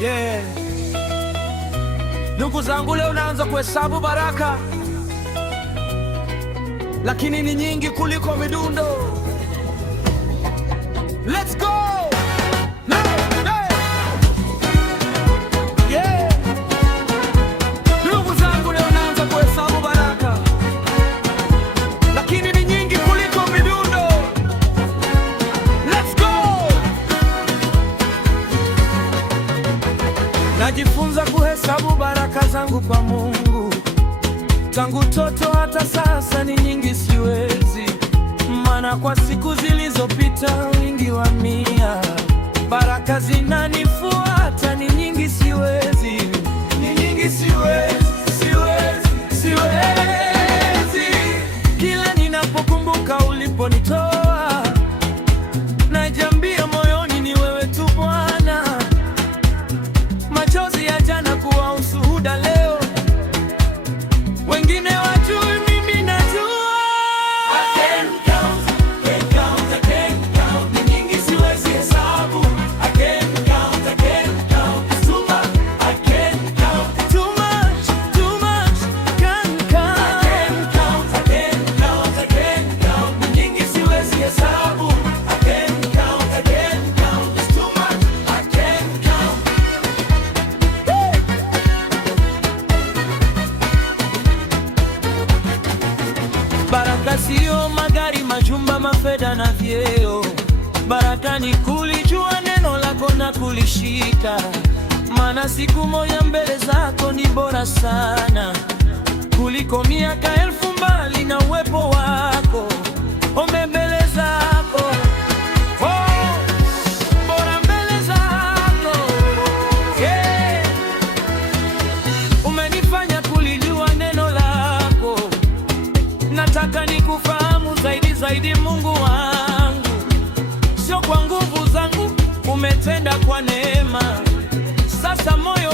Yeah. Ndugu zangu, leo naanza kuhesabu baraka, lakini ni nyingi kuliko midundo. Let's go! Yeah. Ndugu zangu, leo naanza kuhesabu baraka, lakini ni nyingi kuliko midundo. Let's go! Najifunza kuhesabu baraka zangu kwa Mungu. Tangu toto hata sasa ni nyingi siwezi, maana kwa siku zilizopita wingi wa 100. Baraka zinanifuata ni nyingi siwezi, ni nyingi siwezi, siwezi. Kila ninapokumbuka uliponitoa, najiambia moyoni ni wewe tu Bwana. Machozi ya jana kuwa ushuhuda leo, wengine wajui, mimi najua. I can't count, ni nyingi siwezi hesabu. I can't count, it's too much. I can't count, too much, can't count. I can't count, ni nyingi siwezi hesabu. I can't count, it's too much. I can't count. Baraka sio magari, majumba, mafedha na vyeo. Baraka ni kulijua neno lako na kulishika, maana siku moja mbele zako ni bora sana kuliko miaka 1000 mbali na uwepo wako. Ombe mbele zako, oh, bora mbele zako, yeah. Umenifanya kulijua neno lako, nataka nikufahamu zaidi Mungu wangu. Sio kwa nguvu zangu, umetenda kwa neema. Sasa moyo